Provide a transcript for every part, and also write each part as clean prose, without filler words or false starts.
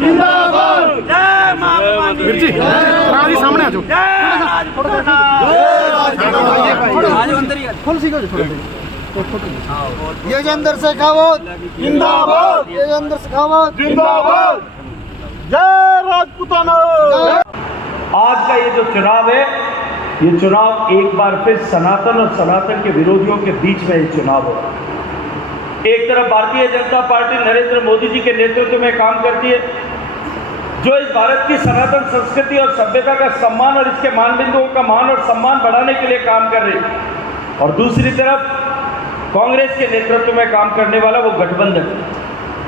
जिंदाबाद। जय मां भवानी। मिर्ची राजी सामने आ जाओ। योगेंद्र शेखावत जिंदाबाद। योगेंद्र शेखावत जिंदाबाद। जय राजपूताना। आज का ये जो चुनाव है, ये चुनाव एक बार फिर सनातन और सनातन के विरोधियों के बीच में ये चुनाव हो। एक तरफ भारतीय जनता पार्टी नरेंद्र मोदी जी के नेतृत्व में काम करती है, जो इस भारत की सनातन संस्कृति और सभ्यता का सम्मान और इसके मानबिंदुओं का मान और सम्मान बढ़ाने के लिए काम कर रही है। और दूसरी तरफ कांग्रेस के नेतृत्व में काम करने वाला वो गठबंधन।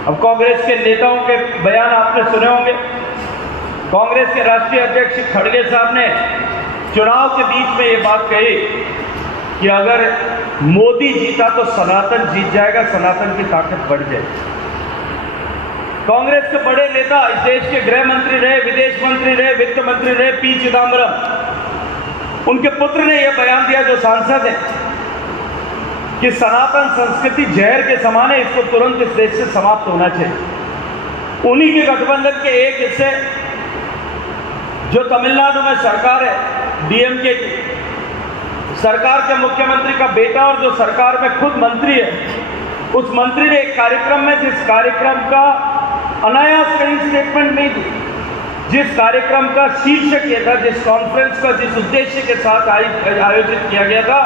अब कांग्रेस के नेताओं के बयान आपने सुने होंगे। कांग्रेस के राष्ट्रीय अध्यक्ष खड़गे साहब ने चुनाव के बीच में ये बात कही कि अगर मोदी जीता तो सनातन जीत जाएगा, सनातन की ताकत बढ़ जाएगी। कांग्रेस के बड़े नेता, इस देश के गृह मंत्री रहे, विदेश मंत्री रहे, वित्त मंत्री रहे, पी चिदम्बरम, उनके पुत्र ने यह बयान दिया, जो सांसद है, कि सनातन संस्कृति जहर के समान है, इसको तुरंत इस देश से समाप्त होना चाहिए। उन्हीं के गठबंधन के एक हिस्से, जो तमिलनाडु में सरकार है, डीएमके की सरकार के मुख्यमंत्री का बेटा और जो सरकार में खुद मंत्री है, उस मंत्री ने एक कार्यक्रम में, जिस कार्यक्रम का अनायास कहीं स्टेटमेंट नहीं दी, जिस कार्यक्रम का शीर्षक ये था, जिस कॉन्फ्रेंस का जिस उद्देश्य के साथ आयोजित किया गया था,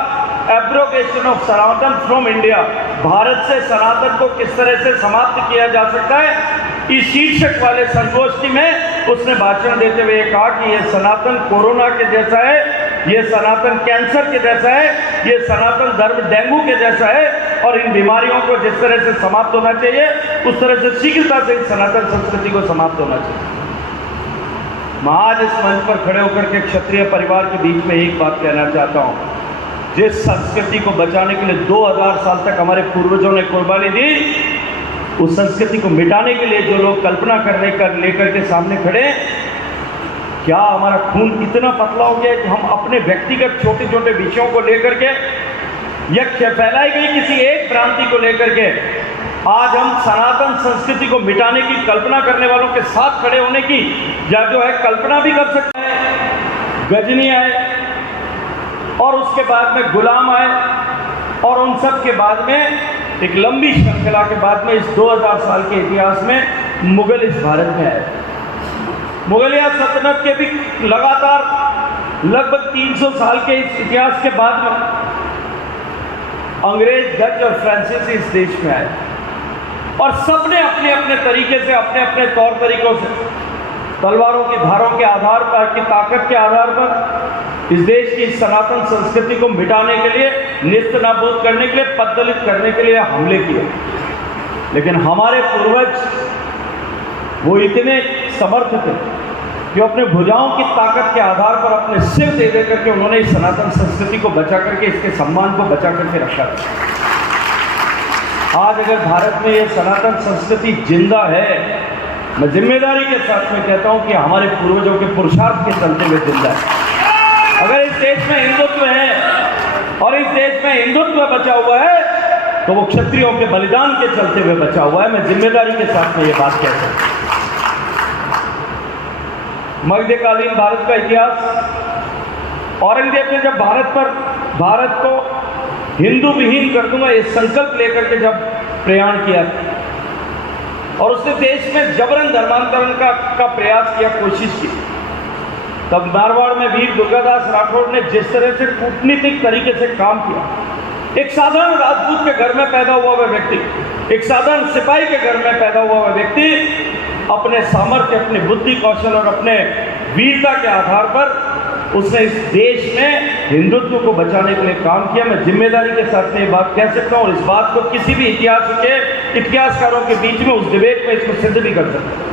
abrogation of Sanatan from India, Bharat से सनातन को किस तरह से समाप्त किया जा सकता है, इस शीर्षक वाले संगोष्ठी में उसने भाषण देते हुए कहा कि ये सनातन कोरोना के जैसा है, ये सनातन कैंसर के जैसा है, ये सनातन धर्म डेंगू के जैसा है, और इन बीमारियों को जिस तरह से समाप्त होना चाहिए, उस तरह से शीघ्रता से सनातन संस्कृति को समाप्त होना चाहिए। मैं आज इस मंच पर खड़े होकर के क्षत्रिय परिवार के बीच में एक बात कहना चाहता हूँ। जिस संस्कृति को बचाने के लिए 2000 साल तक हमारे पूर्वजों ने कुर्बानी दी, उस संस्कृति को मिटाने के लिए जो लोग कल्पना लेकर के सामने खड़े, क्या हमारा खून इतना पतला हो गया कि हम अपने व्यक्तिगत छोटे छोटे विषयों को लेकर के या फैलाई गई किसी एक भ्रांति को लेकर के आज हम सनातन संस्कृति को मिटाने की कल्पना करने वालों के साथ खड़े होने की या जो है कल्पना भी कर सकते हैं। गजनी आए और उसके बाद में गुलाम आए और उन सब के बाद में एक लंबी श्रृंखला के बाद में इस 2000 साल के इतिहास में मुगल इस भारत में आए। मुगलिया सल्तनत के भी लगातार लगभग 300 साल के इस इतिहास के बाद में अंग्रेज, डच और फ्रांसीसी इस देश में आए और सबने अपने अपने तरीके से, अपने अपने तौर तरीकों से, तलवारों की धारों के आधार पर, की ताकत के आधार पर इस देश की सनातन संस्कृति को मिटाने के लिए, निस्त नाबूद करने के लिए, पद्दलित करने के लिए हमले किए। लेकिन हमारे पूर्वज वो इतने समर्थ थे कि अपने भुजाओं की ताकत के आधार पर अपने सिर दे दे करके उन्होंने इस सनातन संस्कृति को बचा करके, इसके सम्मान को बचा करके रखा। आज अगर भारत में ये सनातन संस्कृति जिंदा है, मैं जिम्मेदारी के साथ में कहता हूं कि हमारे पूर्वजों के पुरुषार्थ के चलते हुए जिंदा है। अगर इस देश में हिंदुत्व है और इस देश में हिंदुत्व बचा हुआ है तो वो क्षत्रियों के बलिदान के चलते हुए बचा हुआ है। मैं जिम्मेदारी के साथ में ये बात कहता हूं। मध्यकालीन भारत का इतिहास, औरंगजेब ने जब भारत को हिंदू विहीन कर दूंगा ये संकल्प लेकर के जब प्रयाण किया और उसने देश में जबरन धर्मांतरण का प्रयास किया, कोशिश की, तब मारवाड़ में वीर दुर्गादास राठौड़ ने जिस तरह से कूटनीतिक तरीके से काम किया, एक साधारण राजपूत के घर में पैदा हुआ हुआ व्यक्ति, एक साधारण सिपाही के घर में पैदा हुआ हुआ व्यक्ति अपने सामर्थ्य, अपने बुद्धि कौशल और अपने वीरता के आधार पर उसने इस देश में हिंदुत्व को बचाने के लिए काम किया। मैं जिम्मेदारी के साथ ये बात कह सकता हूँ और इस बात को किसी भी इतिहासकारों के बीच में उस डिबेट में इसको सिद्ध भी कर सकता हूँ।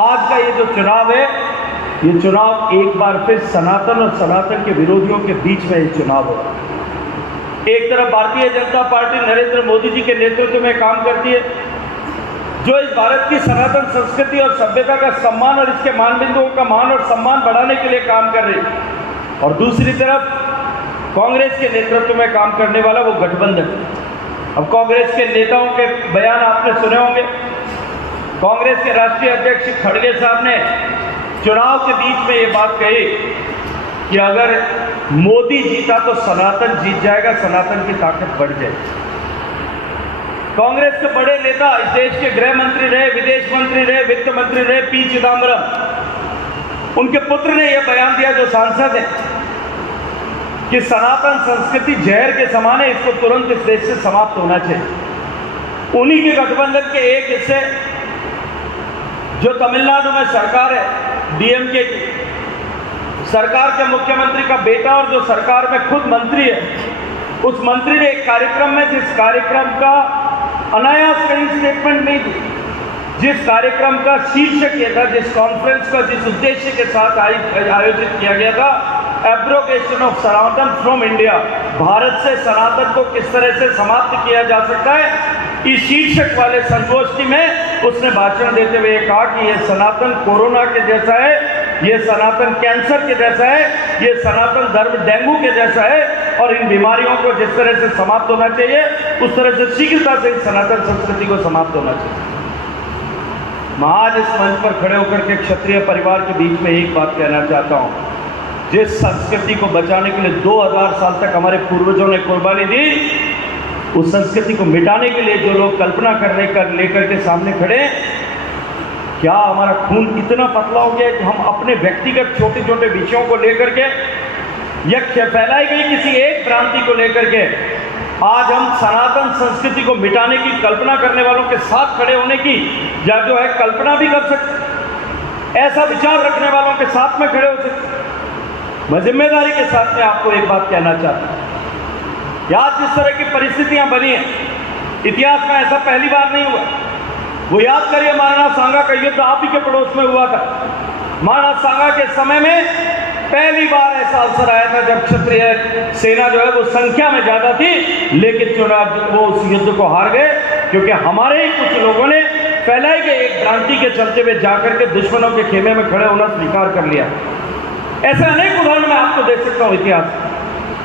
आज का ये जो चुनाव है, ये चुनाव एक बार फिर सनातन और सनातन के विरोधियों के बीच में ये चुनाव हो। एक तरफ भारतीय जनता पार्टी नरेंद्र मोदी जी के नेतृत्व में काम करती है, जो इस भारत की सनातन संस्कृति और सभ्यता का सम्मान और इसके मानबिंदुओं का मान और सम्मान बढ़ाने के लिए काम कर रही है। और दूसरी तरफ कांग्रेस के नेतृत्व में काम करने वाला वो गठबंधन। अब कांग्रेस के नेताओं के बयान आपने सुने होंगे। कांग्रेस के राष्ट्रीय अध्यक्ष खड़गे साहब ने चुनाव के बीच में ये बात कही कि अगर मोदी जीता तो सनातन जीत जाएगा, सनातन की ताकत बढ़ जाएगी। कांग्रेस के बड़े नेता, इस देश के गृह मंत्री रहे, विदेश मंत्री रहे, वित्त मंत्री रहे, पी चिदम्बरम, उनके पुत्र ने यह बयान दिया, जो सांसद है, कि सनातन संस्कृति जहर के समान है, इसको तुरंत इस देश से समाप्त होना चाहिए। उन्हीं के गठबंधन के एक हिस्से, जो तमिलनाडु में सरकार है डीएमके की, सरकार के मुख्यमंत्री का बेटा और जो सरकार में खुद मंत्री है, उस मंत्री ने एक कार्यक्रम में, जिस कार्यक्रम का अनायास कहीं स्टेटमेंट नहीं दी, जिस कार्यक्रम का शीर्षक यह था, जिस कॉन्फ्रेंस का जिस उद्देश्य के साथ आयोजित किया गया था, abrogation of Sanatan from India, Bharat से सनातन को किस तरह से समाप्त किया जा सकता है, इस शीर्षक वाले संगोष्ठी में उसने भाषण देते हुए कहा कि यह सनातन कोरोना के जैसा है, ये सनातन कैंसर के जैसा है, ये सनातन धर्म डेंगू के जैसा है, और इन बीमारियों को जिस तरह से समाप्त होना चाहिए, उस तरह से शीघ्रता से सनातन संस्कृति को समाप्त होना चाहिए। मैं आज इस मंच पर खड़े होकर के क्षत्रिय परिवार के बीच में एक बात कहना चाहता हूँ। जिस संस्कृति को बचाने के लिए 2000 साल तक हमारे पूर्वजों ने कुर्बानी दी, उस संस्कृति को मिटाने के लिए जो लोग कल्पना लेकर के सामने खड़े, क्या हमारा खून इतना पतला हो गया कि हम अपने व्यक्तिगत छोटे छोटे विषयों को लेकर के या फैलाई गई किसी एक भ्रांति को लेकर के आज हम सनातन संस्कृति को मिटाने की कल्पना करने वालों के साथ खड़े होने की या जो है कल्पना भी कर सकते, ऐसा विचार रखने वालों के साथ में खड़े हो सकते। मैं जिम्मेदारी के साथ में आपको एक बात कहना चाहता हूँ, आज जिस तरह की परिस्थितियां बनी हैं, इतिहास में ऐसा पहली बार नहीं हुआ। वो याद करिए, महाराणा सांगा का युद्ध आप ही के पड़ोस में हुआ था। महाराणा सांगा के समय में पहली बार ऐसा अवसर आया था जब क्षत्रिय सेना जो है वो संख्या में ज्यादा थी, लेकिन चुनाव वो उस युद्ध को हार गए, क्योंकि हमारे ही कुछ लोगों ने फैलाई गई एक भ्रांति के चलते हुए जाकर के दुश्मनों के खेमे में खड़े होना स्वीकार कर लिया। ऐसे अनेक उदाहरण मैं आपको दे सकता हूँ इतिहास,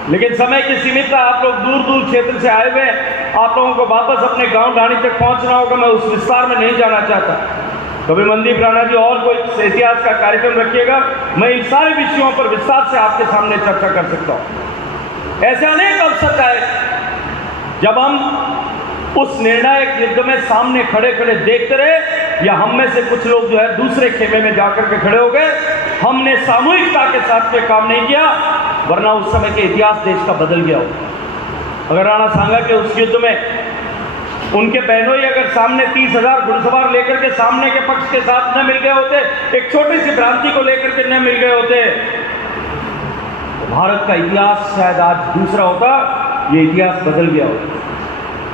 लेकिन समय की सीमितता, आप लोग दूर दूर क्षेत्र से आए हुए, आप लोगों को वापस अपने गांव ढाणी तक पहुंचना होगा। मैं उस विस्तार में नहीं जाना चाहता। कभी मनदीप राणा जी और कोई इतिहास का कार्यक्रम रखिएगा, मैं इन सारे विषयों पर विस्तार से आपके सामने चर्चा कर सकता हूँ। ऐसे अनेक अवसर आए जब हम उस निर्णायक युद्ध में सामने खड़े खड़े देखते रहे, या हम में से कुछ लोग जो है दूसरे खेमे में जाकर के खड़े हो गए। हमने सामूहिकता के साथ में काम नहीं किया, वरना उस समय के इतिहास देश का बदल गया हो। अगर राणा सांगा के उस युद्ध में उनके बहनों ही अगर सामने 30,000 घुड़सवार लेकर के सामने के पक्ष के साथ न मिल गए होते, एक छोटी सी भ्रांति को लेकर के न मिल गए होते, तो भारत का इतिहास शायद आज दूसरा होता, ये इतिहास बदल गया होता।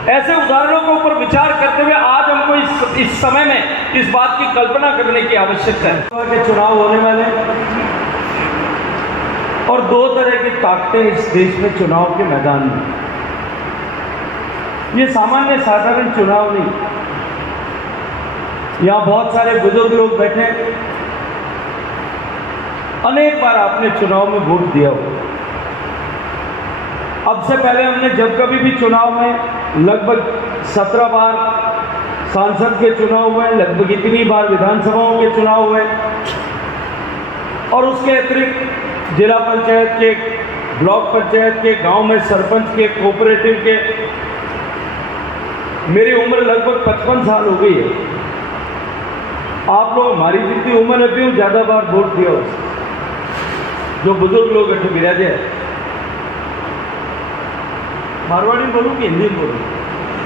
ऐसे उदाहरणों के ऊपर विचार करते हुए आज हमको इस समय में इस बात की कल्पना करने की आवश्यकता है कि चुनाव होने वाले, और दो तरह की ताकतें इस देश में चुनाव के मैदान में। ये सामान्य साधारण चुनाव नहीं, यहां बहुत सारे बुजुर्ग लोग बैठे, अनेक बार आपने चुनाव में वोट दिया हो। अब से पहले हमने जब कभी भी चुनाव में लगभग 17 बार सांसद के चुनाव हुए, लगभग इतनी बार विधानसभाओं के चुनाव हुए, और उसके अतिरिक्त जिला पंचायत के, ब्लॉक पंचायत के, गांव में सरपंच के, कोऑपरेटिव के। मेरी उम्र लगभग 55 साल हो गई है। आप लोग हमारी जितनी उम्र है भी ज़्यादा बार वोट दिया हो। जो बुजुर्ग लोग बैठे विराजे, मारवाड़ी बोलूँ कि हिंदी बोलूँ?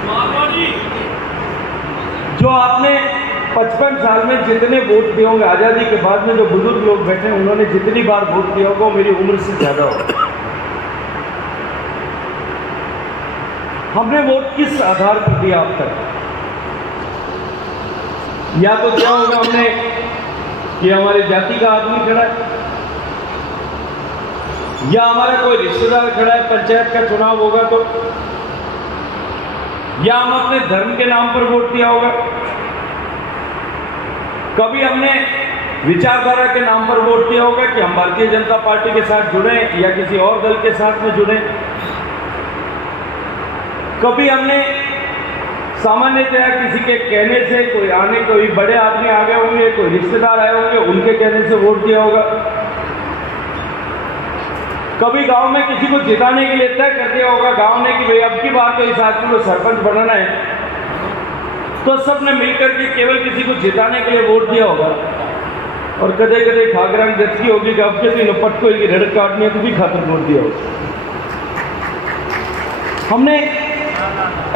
मारवाड़ी। जो आपने 55 साल में जितने वोट दिए होंगे, आज़ादी के बाद में जो बुजुर्ग लोग बैठे हैं उन्होंने जितनी बार वोट दिया होगा, मेरी उम्र से ज़्यादा होगा। हमने वोट किस आधार पर दिया अब तक? या तो क्या होगा हमने कि हमारी जाति का आदमी खड़ा है, या हमारा कोई रिश्तेदार खड़ा है, पंचायत का चुनाव होगा तो, या हम अपने धर्म के नाम पर वोट दिया होगा। कभी हमने विचारधारा के नाम पर वोट दिया होगा कि हम भारतीय जनता पार्टी के साथ जुड़े या किसी और दल के साथ में जुड़े। कभी हमने सामान्यतया किसी के कहने से कोई बड़े आदमी आ गए होंगे, कोई रिश्तेदार आए होंगे, उनके कहने से वोट दिया होगा। कभी गांव में किसी को जिताने के लिए तय कर दिया होगा गांव ने कि भाई अब की बार तो इस आदमी को सरपंच बनाना है, तो सबने मिलकर के केवल किसी को जिताने के लिए वोट दिया होगा। और कदे कदे खागरान जतकी होगी कि अब के दिन पटको की रड़ काटनी है तो भी खातर वोट दिया होगा। हमने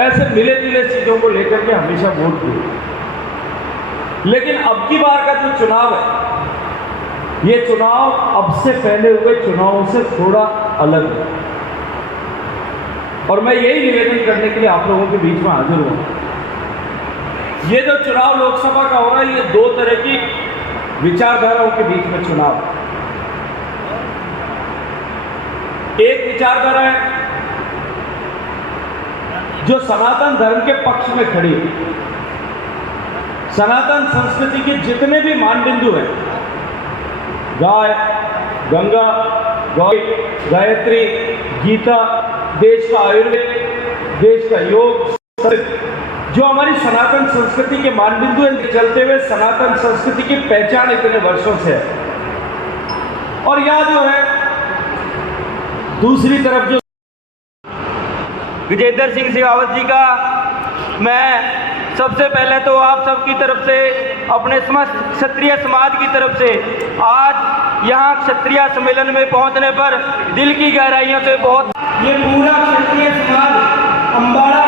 ऐसे मिले जुले चीजों को लेकर के हमेशा वोट दिए, लेकिन अब की बार का जो चुनाव है, ये चुनाव अब से पहले हुए चुनावों से थोड़ा अलग है। और मैं यही निवेदन करने के लिए आप लोगों के बीच में हाजिर हूं। ये जो चुनाव लोकसभा का हो रहा है, ये दो तरह की विचारधाराओं के बीच में चुनाव। एक विचारधारा है जो सनातन धर्म के पक्ष में खड़ी है। सनातन संस्कृति के जितने भी मानबिंदु हैं, गाय, गंगा, गौ, गायत्री, गीता, देश का आयुर्वेद, देश का योग, जो हमारी सनातन संस्कृति के मानबिंदु हैं, चलते हुए सनातन संस्कृति की पहचान इतने वर्षों से है। और यह जो है दूसरी तरफ जो विजेंद्र सिंह शेखावत जी का मैं सबसे पहले तो आप सबकी तरफ से, अपने समस्त क्षत्रिय समाज की तरफ से आज यहाँ क्षत्रिय सम्मेलन में पहुँचने पर दिल की गहराइयों से बहुत, ये पूरा क्षत्रिय समाज अम्बाड़ा